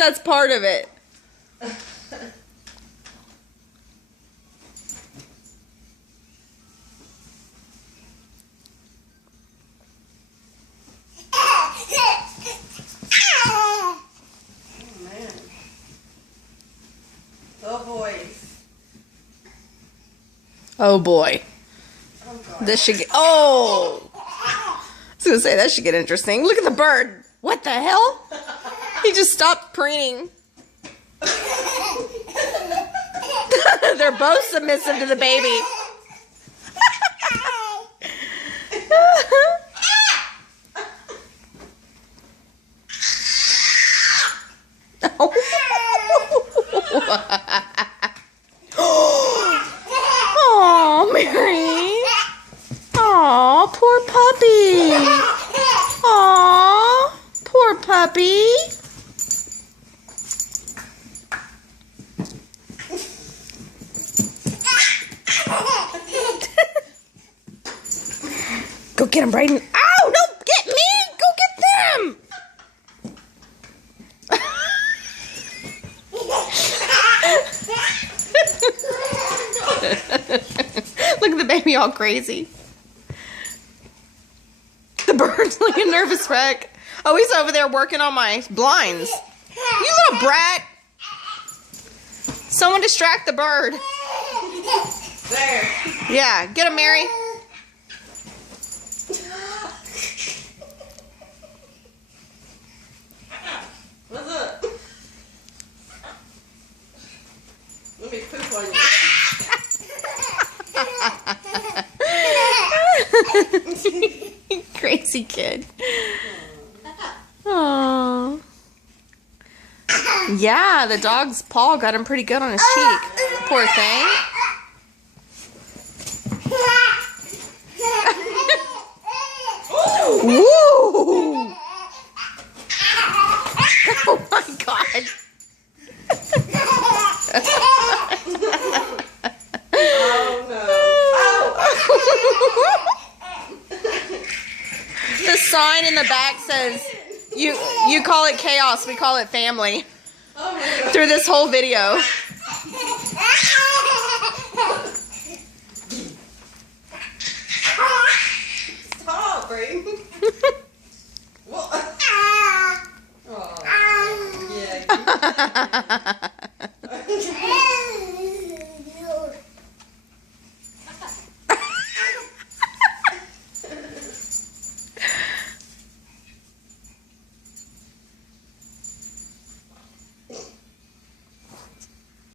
that's part of it. Oh boy. Oh boy. This should get. Oh! I was gonna say that should get interesting. Look at the bird. What the hell? He just stopped preening. They're both submissive to the baby. Oh, Mary. Oh, poor puppy. Oh, poor puppy. Go get him, Brayden. Ow, don't get me. Go get them. Look at the baby all crazy. The bird's like a nervous wreck. Oh, he's over there working on my blinds. You little brat. Someone distract the bird. There. Yeah, get him, Mary. What's up? Let me poop on you. Crazy kid. Aww. Yeah, the dog's paw got him pretty good on his cheek. Poor thing. Woo! Oh my god. Oh no. The sign in the back says, you call it chaos, we call it family. Oh my god. Through this whole video. Stop, Brayden. What? Oh, yeah.